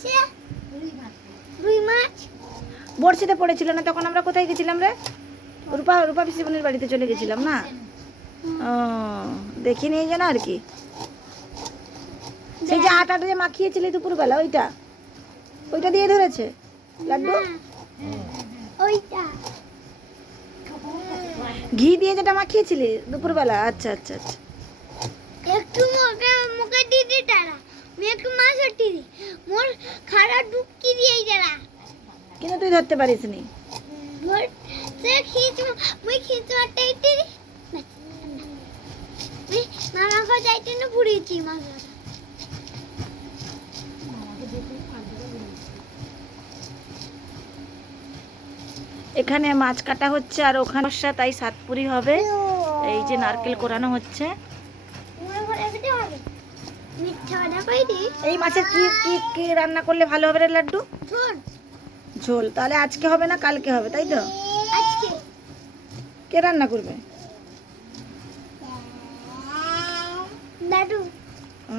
আছে রুই মাছ। বড়শিতে পড়েছিল না তখন আমরা কোথায় গেছিলাম রে? রূপা রূপা পিসিমনির বাড়িতে চলে গেছিলাম না? ও দেখিনি এই জন্য আর কি। সেই যে আটাটা যে মাখিয়েছিলি দুপুরবেলা ওইটা? ওইটা দিয়ে ধরেছে? লাড্ডু? ওইটা। ঘি দিয়ে যেটা মাখিয়েছিলি দুপুরবেলা? আচ্ছা আচ্ছা আচ্ছা। একটু মুখে মুখে দিদি তারা। একটু মাছ দিদি মোর খাড়া ডুবকি দিয়ে যারা। কিন্তু তুই ধরতে পারিস নি? মোর সে খিচ মুই খিচ মারতে মুই মামা কো যাইতে না পুড়িয়েছি মাছ এখানে মাছ কাটা হচ্ছে আর ওখানে বর্ষা তাই সাতপুরি হবে। এই যে নারকেল কোরানো হচ্ছে। এই মাছের কি কি কি রান্না করলে ভালো হবে রে লাড্ডু? ঝোল। তাহলে আজকে হবে না কালকে হবে তাই তো? আজকে। কে রান্না করবে?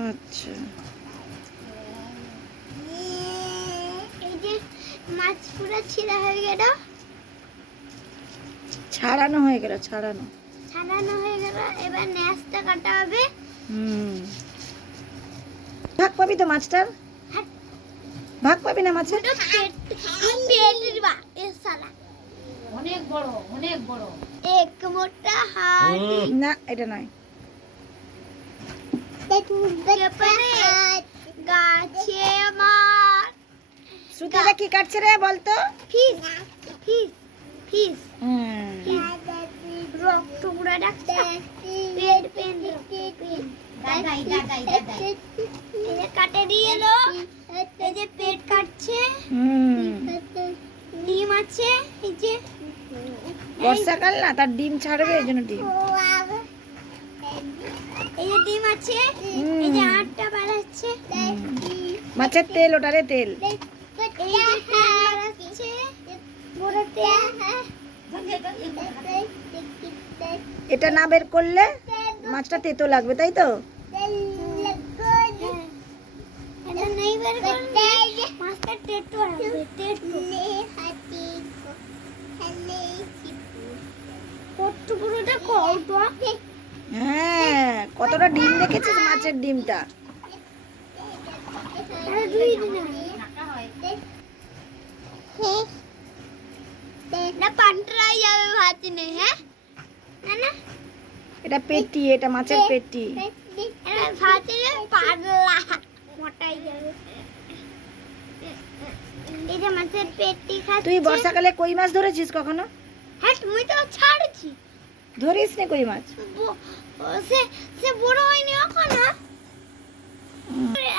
আচ্ছা। এই যে মাছ পুরো ছিঁড়া হয়ে গেল। ছাড়ানো হয়ে গেল ছাড়ানো। ছাড়ানো হয়ে গেল এবার ন্যাসটা কাটা হবে। হুম। ভাগ পাবি তো মাছটার? হ্যাঁ। ভাগ পাবি না মাছের? ছোট পেট পেট বা এ সালা। অনেক বড় অনেক বড়। এক মোটা হাড়ি। না এটা নয়। গাছে শ্রুতিটা কি কাটছে রে বলতো? ফিস ফিস ফিস হুম রক্ত গুঁড়া ডাকছে পেট পেন পেন দাদাই দাদাই দাদাই এই যে কাটে দিয়ে এলো এই যে পেট কাটছে হুম ডিম আছে এই যে বর্ষাকাল না তার ডিম ছাড়বে এই জন্য ডিম। এই যে ডিম আছে এই যে আটটা বাড়াচ্ছে। মাছের তেল ওটা রে তেল। এই যে তেল বাড়াচ্ছে বড় তেল এটা না বের করলে মাছটা তেতো লাগবে তাই তো? মাছটা হ্যাঁ কতটা ডিম দেখেছিস মাছের ডিমটা? আরে না পান্টরাই যাবে ভাত নেই হ্যাঁ? না না। এটা পেটি এটা মাছের পেটি। এটা ভাত পাগলা মোটাই যাবে। এই যে মাছের পেটি তুই বর্ষাকালে কই মাছ ধরেছিস কখনো? হ্যাঁ তুমি তো ছাড়ছি। ধরিস নি কই মাছ। ও সে সে বড় হয়নি এখনও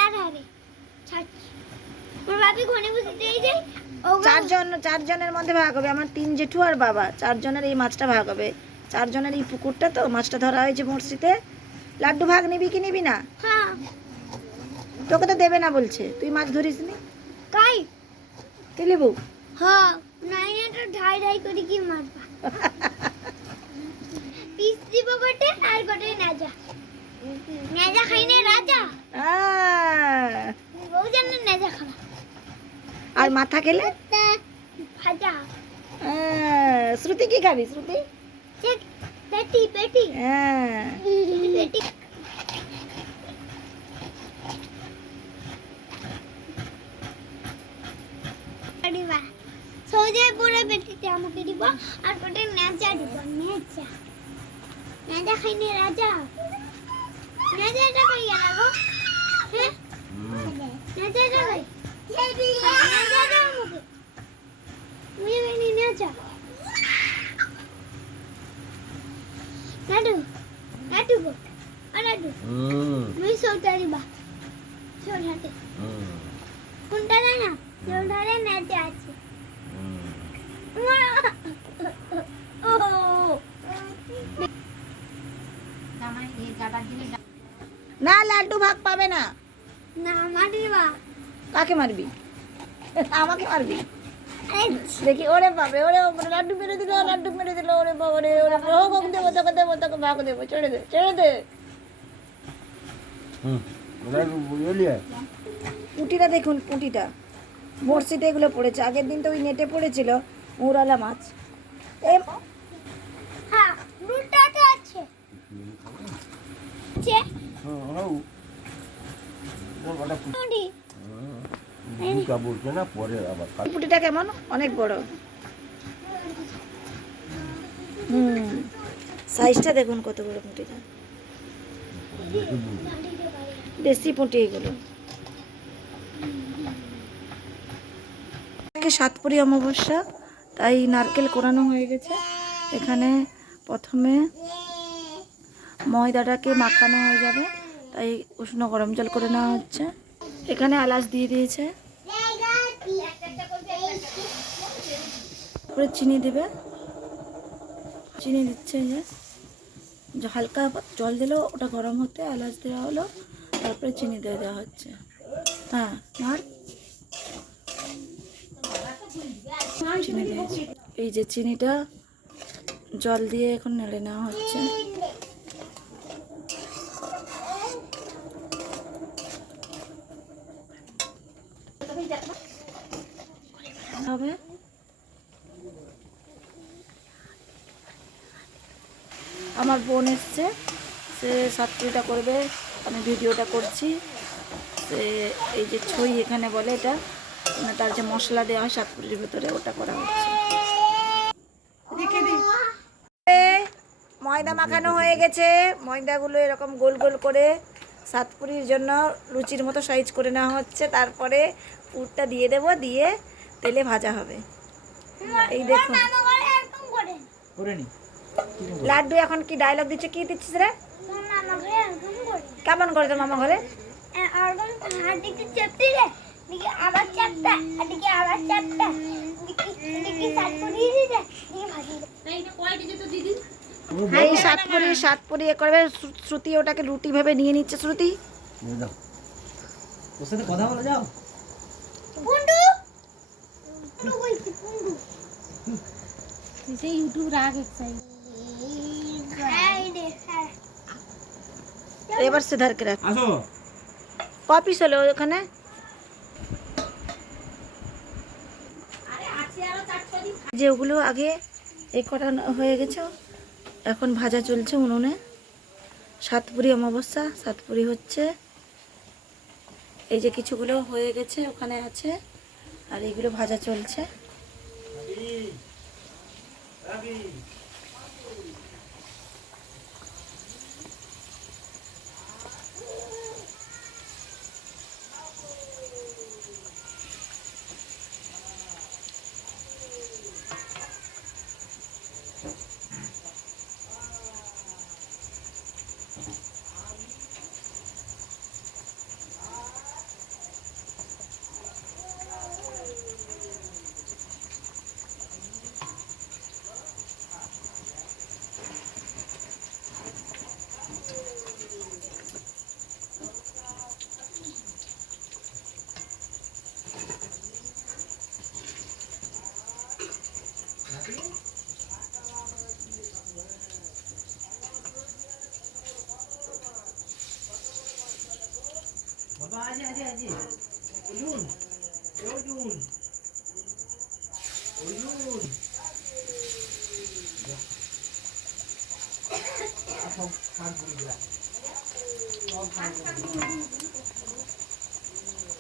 আর আরে ছাড়ছি। ওর বাপি ঘনে বসে দিয়ে ও চারজন চারজনের মধ্যে ভাগ হবে। আমার তিন জেঠু আর বাবা। চারজনের এই মাছটা ভাগ হবে। চারজনের এই পুকুরটা তো মাছটা ধরা হয়েছে বড়শিতে লাড্ডু ভাগ নিবি কি নিবি না? হ্যাঁ। তোকে তো দেবে না বলছে। তুই মাছ ধরিস নি কাই? তুই লিবু? হ্যাঁ। নাইনে তো ঢাই ঢাই করে কি মারবা? পিস দিব বটে আর গোটে নাজা। নাজা খাই না রাজা? বউ জানে নাজা খাওয়া আর মাথা খেলে? ভাজা। শ্রুতি কি খাবি শ্রুতি? পেটি পেটি। হ্যাঁ। পেটি দিবা সোজা পুরো পেটিতে আমাকে দিব আর গোটে নেজা দিব নেজা নেজা খাইনি রাজা নেজাটা কই গেল গো হ্যাঁ নেজাটা কই নেজাটা আমাকে মুই বেনি নেজা নাডু নাডু গো নাডু মুই সৌটা দিবা সৌটাতে কোনটা জানা সৌটাতে নেজা আছে ও জামাই এই দাদার জিনিস না লাড্ডু ভাগ পাবে না। না মারিবা কাকে মারবি? আমাকে মারবি? দেখি ওরে বাপরে ওরে লাড্ডু মেরে দিল লাড্ডু মেরে দিল ওরে বাবারে ওরে বাবারে, ও হোক দেবো তোকে দেবো তোকে ভাগ দেবো ছেড়ে দে ছেড়ে দে। পুঁটিটা দেখুন পুঁটিটা। বড়শিতে এগুলো পড়েছে। আগের দিন তো ওই নেটে পড়েছিল মৌরালা মাছ। এ হ্যাঁ আছে। আবার কাল পুঁটিটা কেমন? অনেক বড়। হুম। সাইজটা দেখুন কত বড় পুঁটিটা। দেশি পুঁটি এগুলো। সাতপুরি অমাবস্যা তাই নারকেল কোরানো হয়ে গেছে। এখানে প্রথমে ময়দাটাকে মাখানো হয়ে যাবে, তাই উষ্ণ গরম জল করে নেওয়া হচ্ছে। এখানে এলাচ দিয়ে দিয়েছে। তারপরে চিনি দেবে। চিনি দিচ্ছে যে। হালকা জল দিলেও ওটা গরম হতে এলাচ দেওয়া হলো, তারপরে চিনি দিয়ে দেওয়া হচ্ছে। হ্যাঁ আর চিনি দিয়েছি। এই যে চিনিটা জল দিয়ে এখন নেড়ে নেওয়া হচ্ছে হবে আমার বোন এসছে সে সাতটিটা করবে আমি ভিডিওটা করছি। সে এই যে ছই এখানে বলে এটা মানে তার যে মশলা দেওয়া হয় সাতপুরির ভেতরে ওটা করা হচ্ছে। ময়দা মাখানো হয়ে গেছে। ময়দাগুলো এরকম গোল গোল করে সাতপুরির জন্য লুচির মতো সাইজ করে নেওয়া হচ্ছে। তারপরে পুরটা দিয়ে দেব দিয়ে তেলে ভাজা হবে। এই দেখুন। করে। করে লাড্ডু এখন কি ডায়লগ দিচ্ছে? কি দিচ্ছিস রে? কেমন করে তোর মামা ঘরে। এই সাতপুরি সাতপুরি এ করবে। শ্রুতি ওটাকে রুটি ভেবে নিয়ে নিচ্ছে শ্রুতি। সাথে কথা বলে যাও। পুন্ডু? পুন্ডু বলছি পুন্ডু সেই ইউটিউব রাগ রে হ্যাঁ এবার সে ধারকে রাখ। আসো। কপিস হলো ওখানে। যে ওগুলো আগে এ কটা হয়ে গেছে এখন ভাজা চলছে উনুনে। সাতপুরি অমাবস্যা সাতপুরি হচ্ছে এই যে কিছুগুলো হয়ে গেছে ওখানে আছে আর এগুলো ভাজা চলছে।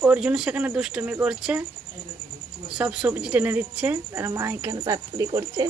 অর্জুন সেখানে দুষ্টুমি করছে সব সবজি টেনে দিচ্ছে তার মা এখানে সাতপুরি করছে।